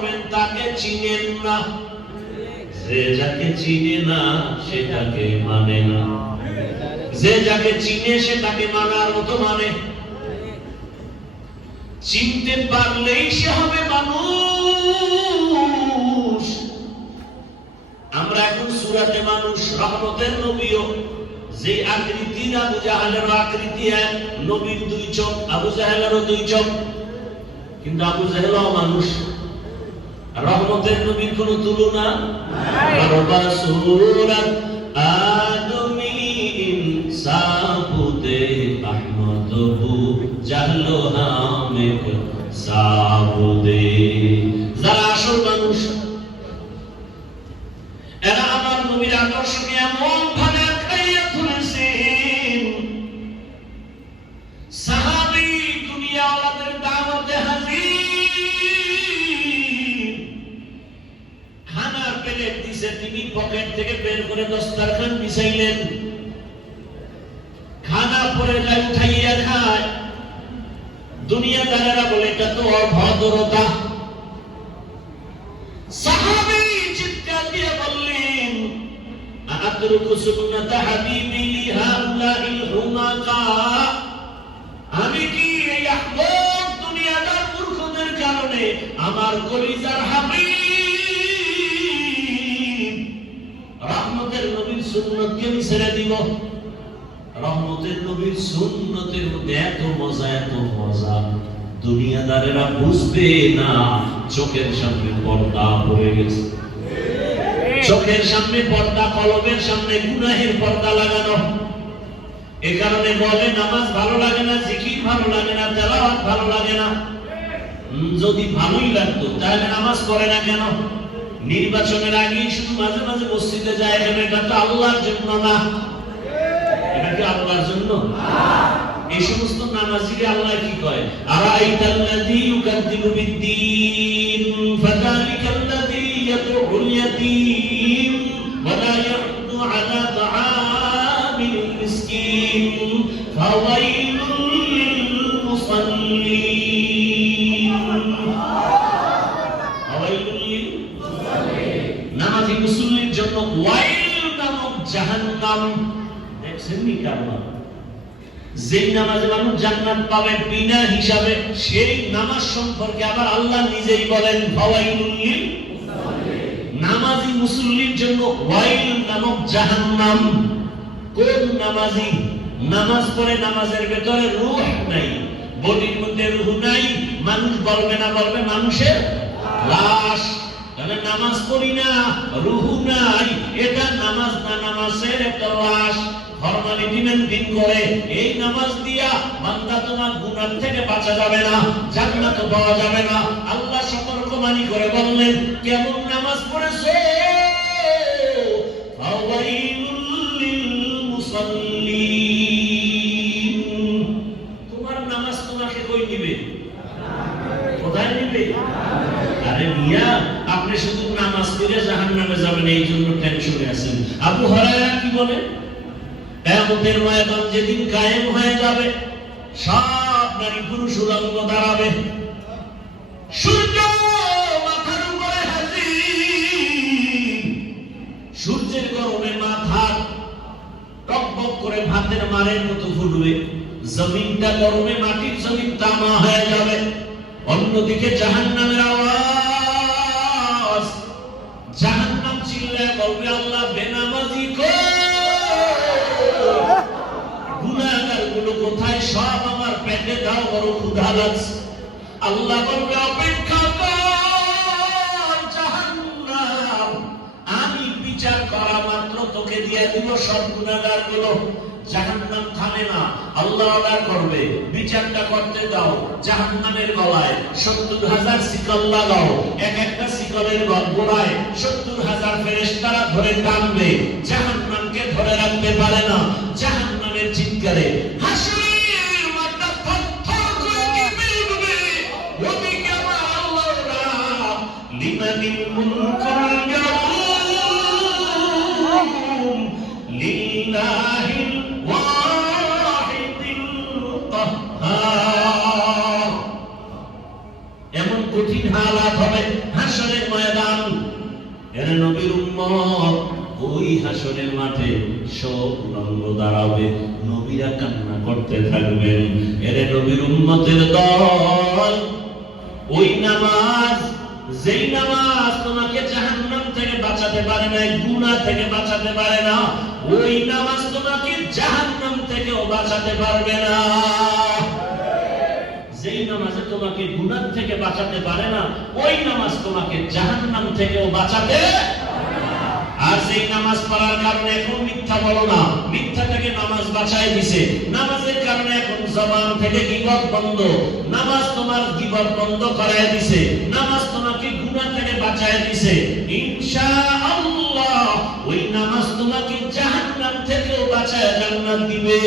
করবেন তাকে চিনেন না। যে যাকে চিনে না সেটাকে মানে না, যে যাকে চিনে সেটাকে মানার মতো মানে। চিনতে পারলেই সে হবে মানুষ। আমরা এখন সূরাতে মানুষ, রহমতের নবীও যে আকৃতির, আবু জাহেলের আকৃতি এক, নবীর দুই চোখ, আবু জাহেলেরও দুই চোখ, কিন্তু আবু জাহেলও মানুষ। রহমতের নবীর কোন তুলনা নাই। আদমি ইনসাফুতে আহমদহু জাহলো হামেক সাবুদে। যারা আসল মানুষ এরা আমার নবীর আদর্শকে এমন ভাবে খাইয়ে তুলেছেন, সাহাবী দুনিয়াওয়ালাদের দাওয়াতে হাজির। খানার প্লেট দিছে, তিনি পকেট থেকে বের করে দস্তরখান বিছাইলেন, খানা পরে যায় উঠাইয়া খায়। দুনিয়াদারেরা বলে এটা তো অভদ্রতা। সাহাবী চিৎকার দিয়ে বললেন, আতরুকু সুন্নাত হাবিবি লিহাউলাইল হুমাকা। আমি কি এই আহমদ দুনিয়াদার মূর্খদের কারণে আমার কলিজার হাবিব রহমতের নবীর সুন্নতকে আমি ছেড়ে দিব? রহমতের নবীর সুন্নতের মধ্যে এত মজা, এত মজা, দুনিয়াদারেরা বুঝবে না। চোখের সামনে পর্দা পড়ে গেছে, চোখের সামনে পর্দা, কলবের সামনে গুনাহের পর্দা লাগানো। এ কারণে বলে নামাজ ভালো লাগে না, জিকির ভালো লাগে না, তেলাওয়াত ভালো লাগে না। যদি ভালোই লাগতো তাহলে নামাজ পড়ে না কেন? নির্বাচনের আগে শুধু মাঝে মাঝে মসজিদে যায় কেন? এটা তো আল্লাহর জন্য না। এটা কি আল্লাহর জন্য? এই সমস্ত নামাজিকে আল্লাহ কি কয়? আরাইতাল্লাযী ইউকাযযিবু বিদ্দীন ফাযালিকাল্লাযী ইয়াদউল ইয়াতীম ওয়া লা ইয়াহুদ্দু আলা তাআমিল মিসকিন ফাওয়াইলুল লিল মুসাল্লিন। ফাওয়াইলুল লিল মুসাল্লিন, নামাজি মুসল্লির জন্য ওয়াইল নামক জাহান্নাম। দেখছেন নি কারণ? যেই নামাজে মানুষ জান্নাত পাবে বিনা হিসাবে, সেই নামাজ সম্পর্কে আবার আল্লাহ নিজেই বলেন ফাওয়াইলুল লিল মুসাল্লিন। নামাজি মুসল্লির জন্য ওয়াইল নামক জাহান্নাম। কোন নামাজি নামাজ পড়ে নামাজের ভেতরে রূহ নাই, বডির মধ্যে রূহ নাই, মানুষ বলবে না, বলবে মানুষের লাশ। তাহলে নামাজ পড়ি না, রূহ নাই, এটা নামাজ না, নামাজের একটা লাশ। ফরমালিটি মেনটেন করে এই নামাজ দিয়া বান্দা তোমার গুনাহ থেকে বাঁচা যাবে না, জান্নাত পাওয়া যাবে না। আল্লাহ সতর্কবাণী করে বললেন, কেমন নামাজ পড়েছো? ফাওয়াইলুল লিল মুসাল্লিন। তোমার নামাজ তোমাকে কই নিবে? কোথায় নিবে? আরে মিয়া, আপনি শুধু নামাজ পড়ে জাহান্নামে যাবেন এই জন্য টেনশনে আছেন। আবু হুরায়রা কি বলে? কিয়ামতের ময়দান যেদিন কায়েম হয়ে যাবে, সব নারী পুরুষ উলঙ্গ দাঁড়াবে, সূর্য মাথার উপরে হাজির। সূর্যের গরমে মাথা টকবক করে ভাতের মারের মতো ফুটবে, জমিনটা গরমে মাটির জমিন তামা হয়ে যাবে। অন্যদিকে জাহান্নামের আওয়াজ, জাহান্নাম চিল্লায় বলবে, আল্লাহ বেনামাজি গুনাহগার গুলো কোথায়? সব আমার পেটে দাও, বড় ক্ষুধা লাগছে। আল্লাহ বলবে, অপেক্ষা কর জাহান্নাম, আমি বিচার করা মাত্র তোকে দিয়ে দিব সব গুনাহগার গুলো। জাহান্নাম থামে না, আল্লাহ অর্ডার করবে, বিচারটা করতে দাও। জাহান্নামের গলায় ৭০,০০০ শিকল লাগাও, এক একটা শিকলের গোড়ায় ৭০,০০০ ফেরেশতারা ধরে টানবে, জাহান্নামকে ধরে রাখতে পারে না। জাহান্নামের চিৎকারে হাসরের মাঠটা থরথর করে কেঁপে উঠবে। ওদিকে আমার আল্লাহরা লিমানিল মুলকুল ইয়াউম লিল্লাহিল ওয়াহিদিল কাহ্হার। এমন কঠিন হালাত হবে, এরে নবীর উম্মত, ওই হাসরের মাঠে সব লঙ্গ দাঁড়াবে, নবীরা কান্না করতে থাকবেন। এরে নবীর উম্মতের দল, ওই নামাজ, যেই নামাজ তোমাকে জাহান্নাম থেকে বাঁচাতে পারে না, গুনাহ থেকে বাঁচাতে পারে না, ওই নামাজ তোমাকে জাহান্নাম থেকেও বাঁচাতে পারবে না। যেই নামাজে তোমাকে গুনাহ থেকে বাঁচাতে পারে না, ওই নামাজ তোমাকে জাহান্নাম থেকেও বাঁচাতে। আর সেই নামাজ পড়ার কারণে এখন মিথ্যা বলো না, মিথ্যা থেকে নামাজ বাঁচায় দিছে। নামাজের কারণে এখন জবান থেকে গীবত বন্ধ, নামাজ তোমার গীবত বন্ধ করায় দিছে, নামাজ তোমাকে গুনাহ থেকে বাঁচায় দিছে। ইনশাআল্লাহ ওই নামাজ তোমাকে জাহান্নাম থেকেও বাঁচায় জান্নাত দিবে।